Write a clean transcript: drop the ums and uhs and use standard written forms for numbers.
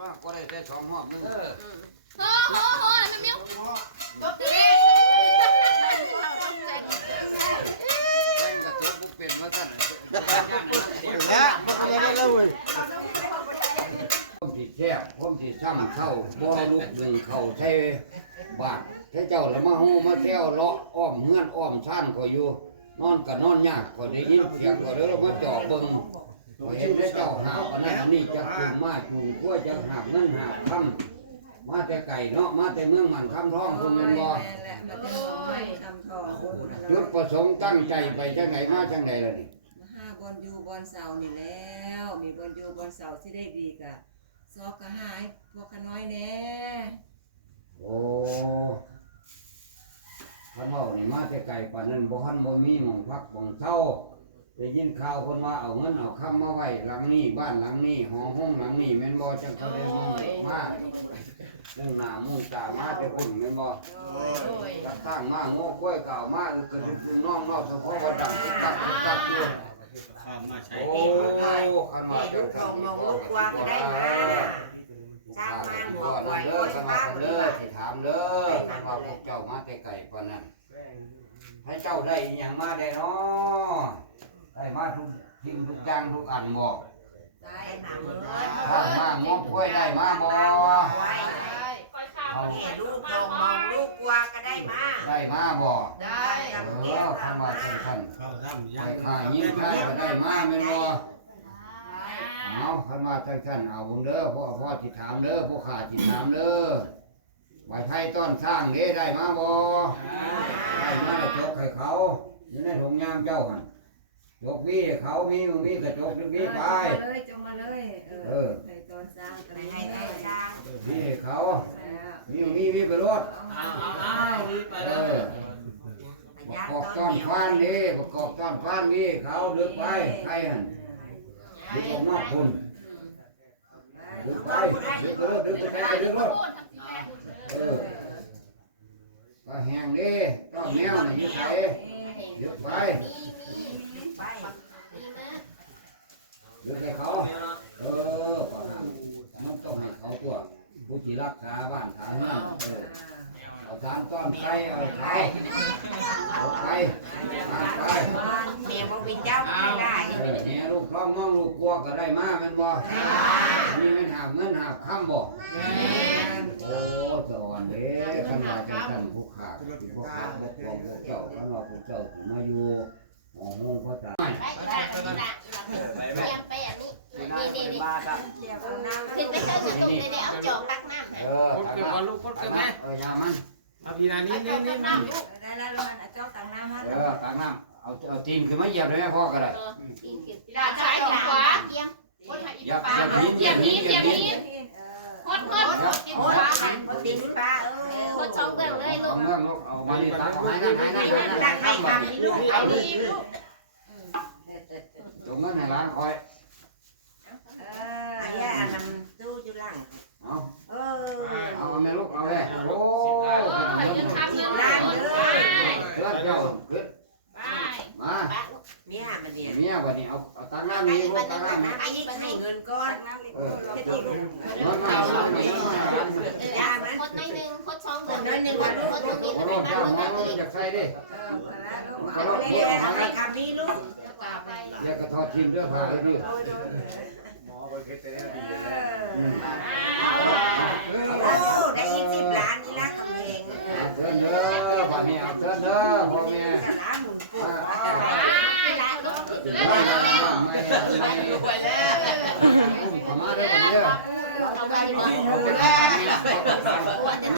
ว่าก็ได้แต่สองหอบนึงโอ้โหน้ำมิ้วจบเลยแข่งกับตัวบุกเป็นมาสั่นแล้วมันเรียนได้เลยผมที่แคบผมที่ซ้ำเข้าบ่ลูกหนึ่งเข้าใช้บาทถ้าเจ้าละมาหูมาเที่ยวเลาะอ้อมเฮือนอ้อมชั้นก็อยู่นอนก็นอนยากก็ได้ยินเสียงก็เด้อมาจ่อเบิ่งก็เห็นเจ้าหาบอันนั้นอันนี้จะจุงมาจุงกล้วยจะหาบเงินหาบคำมาแต่ไก่เนาะมาแต่เมืองมันคำท้องคุณเป็นบ่จุดประสงค์ตั้งใจไปจังไหนมาจังไหนล่ะนี่ห้าบอลยูบอลเสานี่แล้วมีบอลยูบอลเสาที่ได้ดีกะซอกกะหายพวกขน้อยแน่โอ้ท่านเว้านี่มาแต่ไก่ปานนั้นบ่ทันบ่มีหม่องพักหม่องเช่าได้ยินข่าวคนว่าเอาเงินเอาคำมาไว้หลังนี้บ้านหลังนี้หอห้องหลังนี้แม่นบ่จังเขาได้ห้องมาเรื่องหน้ามุ่งตามาแต่พุ่นแม่นบ่จักตั้งมาโง่กล้วยเก่ามาก็คือน้องเฉพาะว่าดังตักอยู่โอ้คันว่าจังซั่นลูกว่าก็ได้มาจ้างมาหัวกล้วยเด้อสมาเด้อสิถามเด้อคันว่าพวกเจ้ามาแต่ไกลปานนั้นให้เจ้าได้อีหยังมาได้เนาะได้มาทุกสิ่งทุกอย่างทุกอันบ่ได้ถามเลยถ้ามางอกกล้วยได้มาบ่เอาเนี่ยลูกมองลูกกลัวก็ได้มาได้มาบ่ได้คำว่าจังซั่นไปฆ่ายิงฆ่าก็ได้มาแม่นบ่เอาคันว่าจังซั่นเอาเบิ่งเด้อพ่อสิถามเด้อผู้ข้าสิถามเด้อไหวไทยต้อนสร้างเด้ได้มาบ่ได้มาแล้วจกให้เขาอยู่ในถุงยามเจ้าหั่นจกวีเขามีกระจกวีไปเลยจงมาเลยใส่ตอนสร้างก็ได้ให้ได้สร้างวีเขามีไปรถประกอบต้อนฟ้านนี่ประกอบต้อนฟ้านนี่เขาเดินไปใครหั่นดึงออกมาคุณดึงไปดึงไปดึงรถก็แห้งดิต้อนแนวนี่ใส่ดึงไปดึงให้เขามันต้องให้เขาตัวผู้ที่รักษาบ้านฐานนั้นเอาทานต้อนไก่เอาไก่เอาไก่ทานไก่เมียบ่เป็นเจ้าไม่ได้เนี่ยลูกร้องมองลูกกลัวก็ได้มาเป็นบ่มีมันหาเงินหาข้ามบ่โอ้สวรรค์เด้ขันว่าจังซั่นผู้ขาพวกเจ้าขันว่าพวกเจ้ามาอยู่ห้องพ่อตาไปอย่างนี้นี่ขึ้นไปเจอสุดตรงนี้เอาจอกตักน้ำพุทธเกิดมาลูกพุทธเกิดแม่ยามันเอาพีนานี่ได้แล้วเจ้าตักน้ำมาตักน้ำเอาตีนขึ้นมาเหยียบได้ไหมพ่อก็ได้ตีนขึ้นด้านซ้ายขวาเยี่ยมคนหายอีกปลาเยี่ยมนี้ฮดกินปลาตีนปลาคนช่องเบื้องเลยลูกเอามานี่ตักให้นั่นตักให้ทำนี่ลูกเอาดีลูกตรงนั้นในร้านคอยอันนี้อันนั้นตู้อยู่ล่างเอาแม่ลูกเอาเลยโอ้ยืนทำยืน ล่างเลยเกิดเจ้าเกิดมาเนี่ยมันเนี่ยเนี่ยวันนี้เอาตังน้ำนี้ลูกตังน้ำไอ้ยิ่งให้เงินก้อนจะดีลูกมายามันคนนึงคนช่องเบื้องนึงวันลูกคนรถเจ้าน้องอยากใส่ดิอะไรคำนี้ลูกอยากกระทอดทิมเรื่องผ้าเลยดิโอ้ได้20 ล้านนี่ละกำเองเชิญเด้อพ่อแม่เชิญเด้อพ่อแม่มาได้คนเดียว